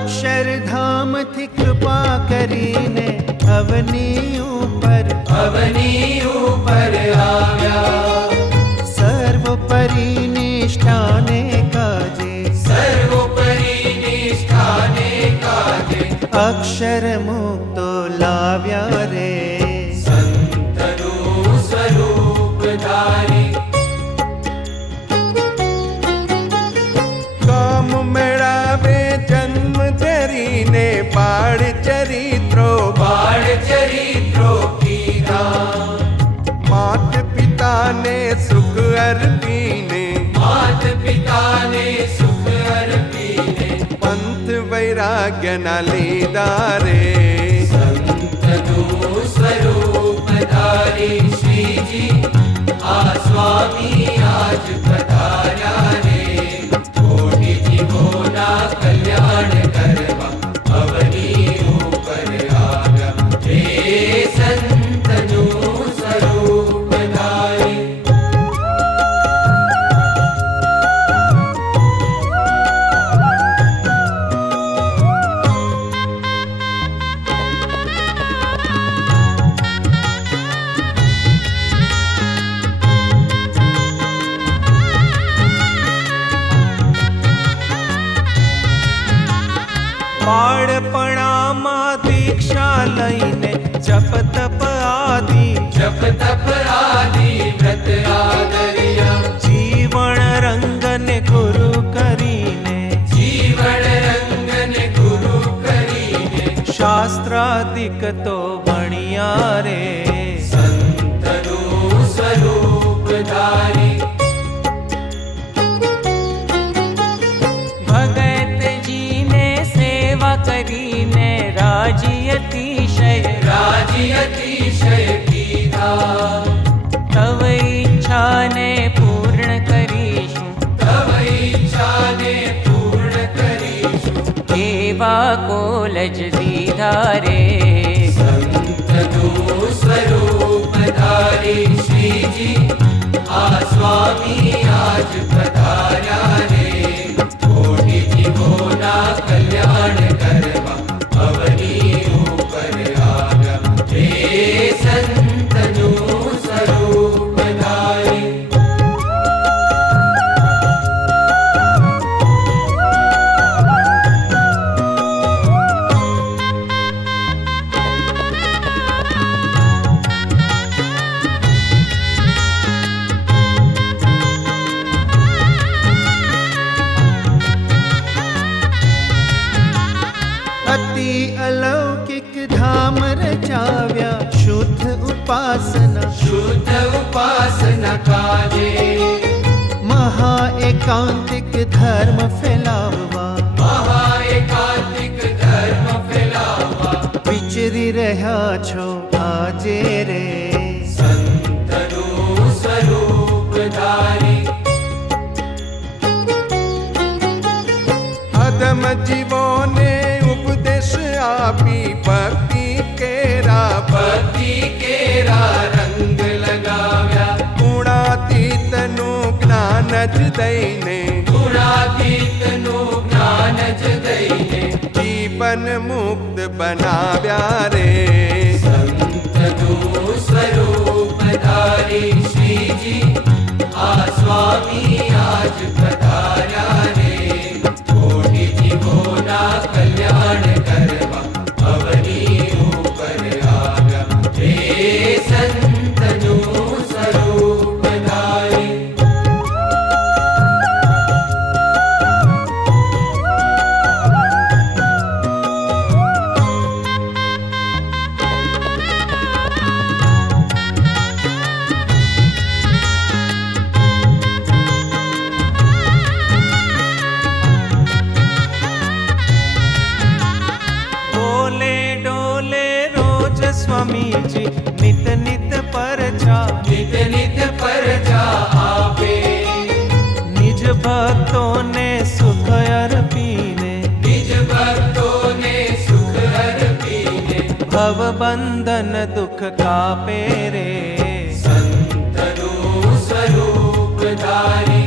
अक्षरधाम थी कृपा करीने अवनी ऊपर आव्या। सर्वोपरि निष्ठाने काजे अक्षर मुक्तो लाव्या रे। संतनु स्वरूप धारी काम मेळावे जन्म धरीने बाळ चरित्रो कीधा। मात पिता ने सुख अर्पीने पंथ वैराग्य न लीधा रे। संतनु स्वरूप धारी श्री जी आ स्वामी आज पधार्या रे। कोटि जीवोना कल्याण करवा अवनी ऊपर आव्या हे संतनु स्वरूप धारी। बाळपणाમાં दीक्षा लईने जप तप आदि व्रत आदरिया। जीवन रंगने गुरु करीने शास्त्रादिक तो भणिया रे। संतनु स्वरूप धारी भगत जी ने सेवा करीने राजी अतिशय कीधा। तव इच्छा ने पूर्ण करीशु एवा कोलज दीधा रे। संतनु स्वरूप धारी श्री जी आ स्वामी आज पधार्या रे। कोटि जीवोना कल्याण करवा अवनी ऊपर आव्या हे संतनु स्वरूप धारी। अति अलौकिक धाम रचाव्या शुद्ध उपासना काजे। महा एकांतिक धर्म फैलावा विचरी रहा छो आजे रे। संतनु स्वरूप धारी अदम जीवों ने उपदेश आपी भक्ति केरा रंग लगाव्या। गुणातीतनु ज्ञानज दईने जीवन मुक्त बनाव्या रे। संतनु स्वरूप धारी श्री जी आ स्वामी आज पधार्या रे। कोटि जीवोना कल्याण करवा अवनी ऊपर आव्या हे संतनु स्वरूप धारी। स्वामी जी नित नित परचा आपे। निज भक्तों ने सुख अर्पीने भव बंधन दुख कापे रे। संतनु स्वरूप धारी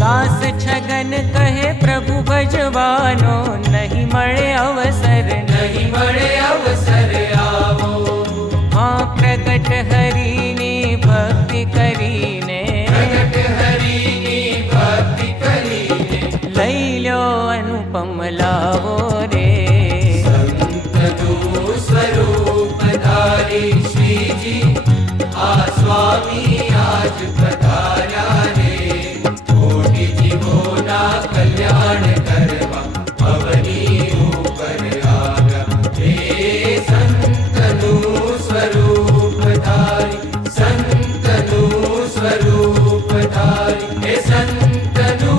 दान दास छगन कहे प्रभु भजवानो, नहीं मळे अवसर नहीं मळे अवसर आवो। हाँ प्रगट हरिनी भक्ति करीने, प्रगट हरिनी भक्ति करीने, लई लो अनुपम लावो रे। संत तू स्वरूप धारी श्री जी, आ स्वामी आज पधार्या रे। कोटि जीवोना कल्याण करवा, अवनी ऊपर आगा हे संतनु स्वरूप धारी, संतनु स्वरूप धारी, हे संतनु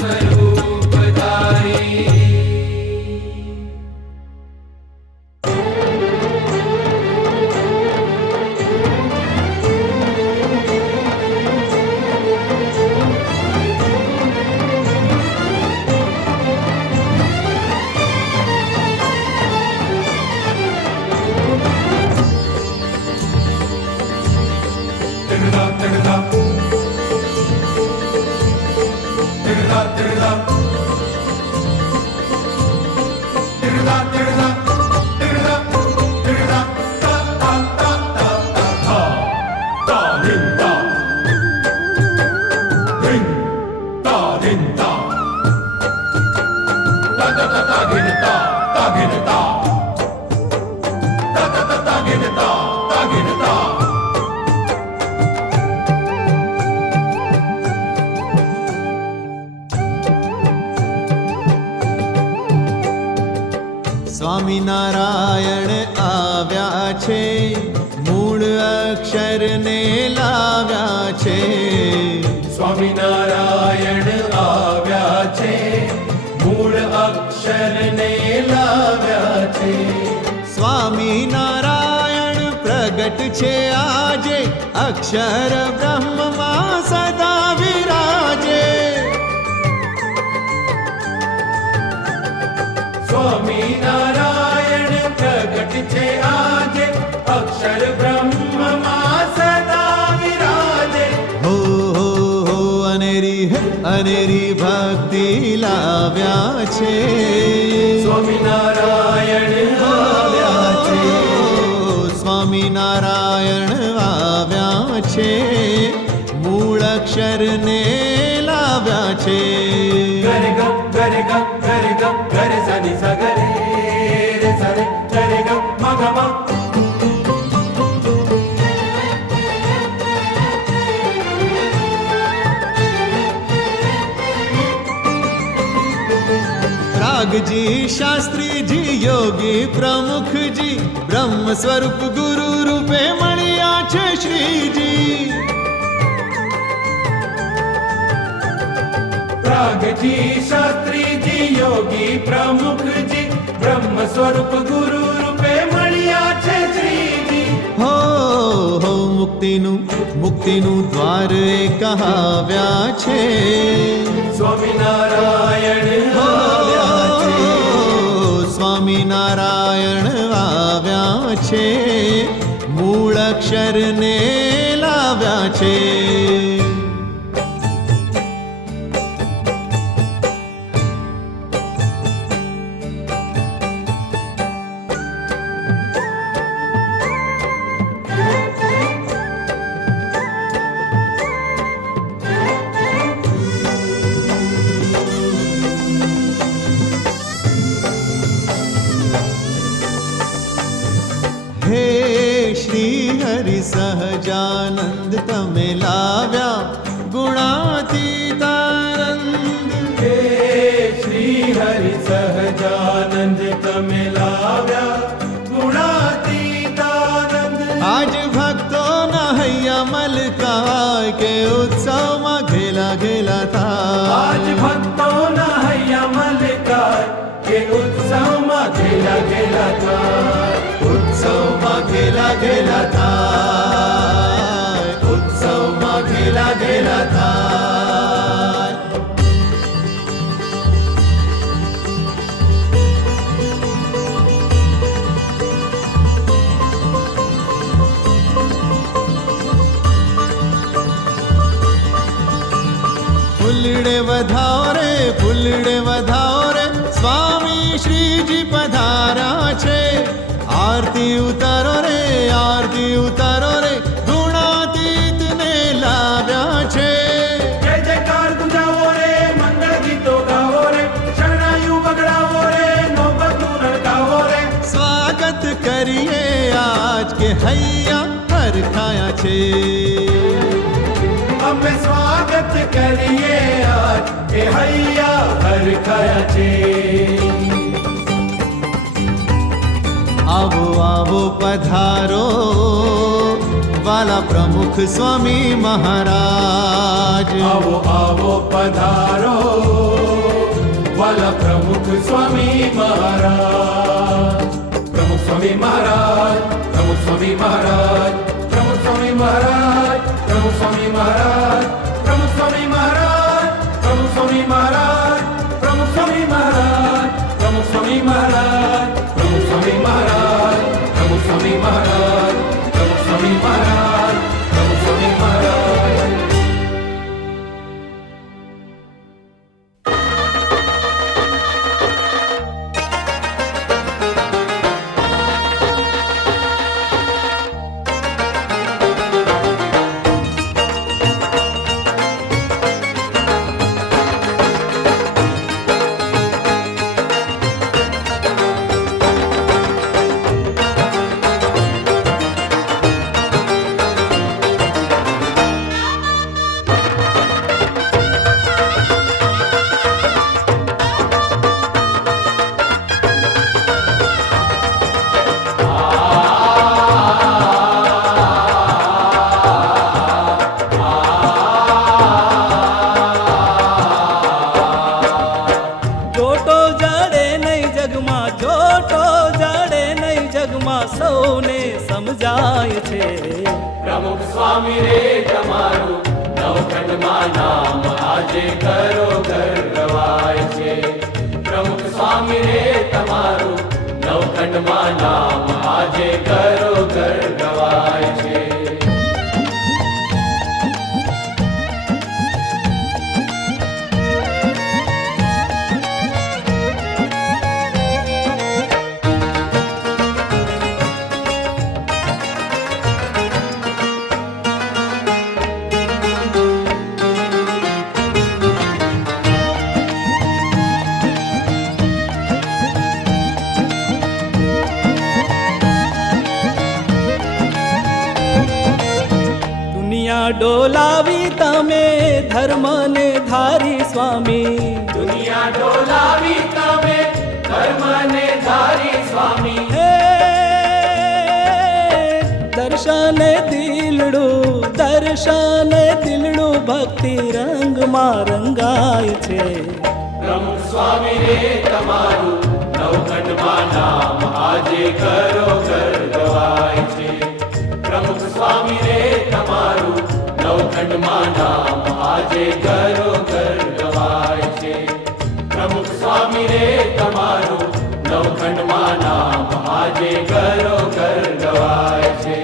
स्वरूप धारी। સ્વામિનારાયણ આવ્યા છે, મૂળ અક્ષરને લાવ્યા છે। સ્વામિનારાયણ આવ્યા છે, મૂળ અક્ષરને લાવ્યા છે। સ્વામિનારાયણ પ્રગટ છે આજે, અક્ષર બ્રહ્મમાં સદા વિરાજે। સ્વામિનારાયણ પ્રગટ છે આજે, અક્ષર બ્રહ્મમાં સદા વિરાજે। હો અનેરી ભક્તિ લાવ્યા છે। સ્વામિનારાયણ આવ્યા છે, સ્વામિનારાયણ આવ્યા છે, મૂળ અક્ષરને લાવ્યા છે। ગરે ગ ગરે ગ ગરે ગ ગરે સની સ ગરે રે સરે ગરે ગ મ ગ મ। रागजी शास्त्री जी योगी प्रमुख जी, ब्रह्म स्वरूप गुरु रूपे मणिया छे श्री जी। रागजी शास्त्री जी योगी प्रमुख जी, ब्रह्म स्वरूप गुरु रूपे मळ्या छे श्री जी। हो मुक्तिनु द्वार कहाव्या छे। स्वामिनारायण આવ્યા છે, સ્વામિનારાયણ આવ્યા છે, મૂળ અક્ષરને લાવ્યા છે। हे श्री हरि सहजानंद तमे लाव्या गुणातीतानंद। हे श्री हरि सहजानंद तमे लाव्या गुणातीतानंद। आज भक्तो न हैया मलकाय के उत्सव में घेला घेला था। आज भक्तो न हैया मलकाय के उत्सव में घेला घेला था। उत्सव में घेला घेला था, उत्सव में घेला घेला था। फुलड़े वध પધાર્યા છે. આરતી ઉતારો રે, આરતી ઉતારો રે, ગુણાતીતને લાવ્યા છે. જય જયકાર ગુંજાવો રે, મંગળ ગીતો ગાવો રે, શરણાઈયું વગડાવો રે, નોબતું રડકાવો રે. સ્વાગત કરીએ આજ કે હૈયા હરખાયા છે. અમે સ્વાગત કરીએ આજ કે હૈયા હરખાયા છે. આવો આવો પધારો વાલા પ્રમુખ સ્વામી મહારાજ. આવો આવો પધારો વાલા પ્રમુખ સ્વામી મહારાજ. પ્રમુખ સ્વામી મહારાજ, પ્રમુખ સ્વામી મહારાજ, પ્રમુખ સ્વામી મહારાજ, પ્રમુખ સ્વામી મહારાજ, પ્રમુખ સ્વામી મહારાજ, પ્રમુખ સ્વામી મહારાજ, પ્રમુખ સ્વામી મહારાજ, પ્રમુખ સ્વામી મહારાજ, પ્રમુખ સ્વામી મહારાજ, પ્રમુખ સ્વામી મહારાજ, પ્રમુખ સ્વામી મહારાજ, પ્રમુખ સ્વામી મહારાજ. જોટો જડે નહીં જગમાં, જોટો જડે નહીં જગમાં, સૌને સમજાય છે. પ્રમુખ સ્વામી રે તમારું નવખંડમાં નામ આજે કરો ગર્વાય છે. પ્રમુખ સ્વામી રે તમારું નવખંડમાં નામ આજે કરો ગર્વાય છે. દુનિયા ડોલાવી તમે ધર્મને ધારી સ્વામી. દુનિયા ડોલાવી તમે ધર્મને ધારી સ્વામી. હે દર્શને દિલડું, દર્શને દિલડું, ભક્તિ રંગમાં રંગાય છે. પ્રમુખ સ્વામી રે તમારું નવખંડમાં નામ આજે કરો ગર્વાય છે. પ્રમુખ સ્વામી રે તમારું નવખંડમાં નામ આજે કરો ગર્વાય છે. પ્રમુખ સ્વામી રે તમારું નવખંડમાં નામ આજે કરો ગર્વાય છે.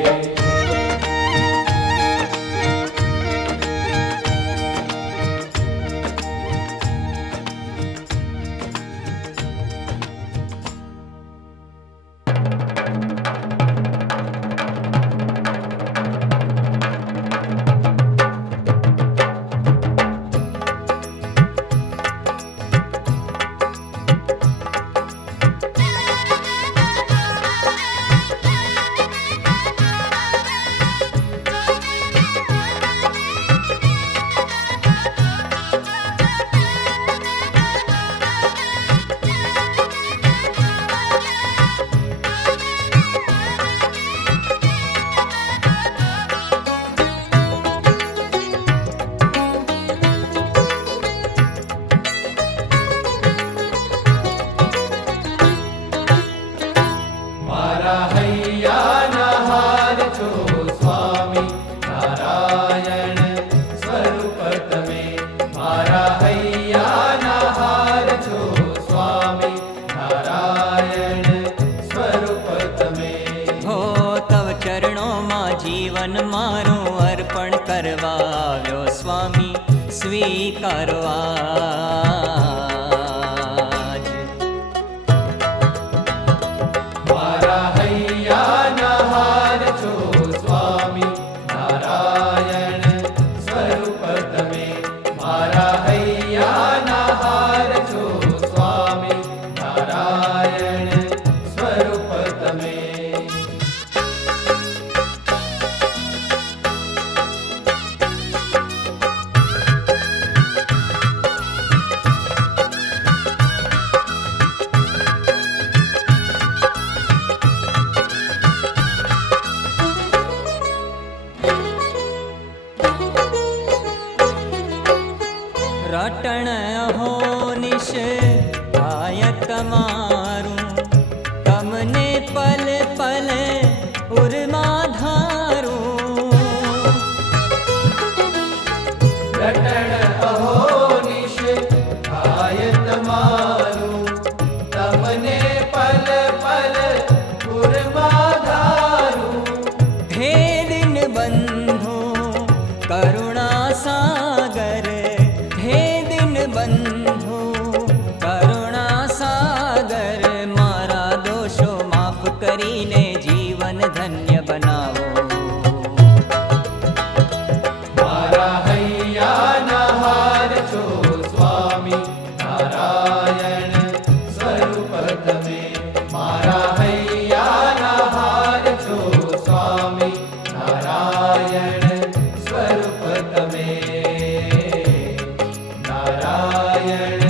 अहोनिश काय तमारूं तमने पल पल उर्मा धारूं રટણ અહોનિશ થાય તમારું તમને પલ પલ પૂરમાં ધારું हे दिन बंधु करुणा सागर हे दिन बंधु करुणा सागर मारा दोषो माफ કરીને જીવન ધન્ય બનાવો મારા હૈયાના હાર છો સ્વામી નારાયણ સ્વરૂપ તમે મારા હૈયાના હાર છો સ્વામી નારાયણ સ્વરૂપ તમે નારાયણ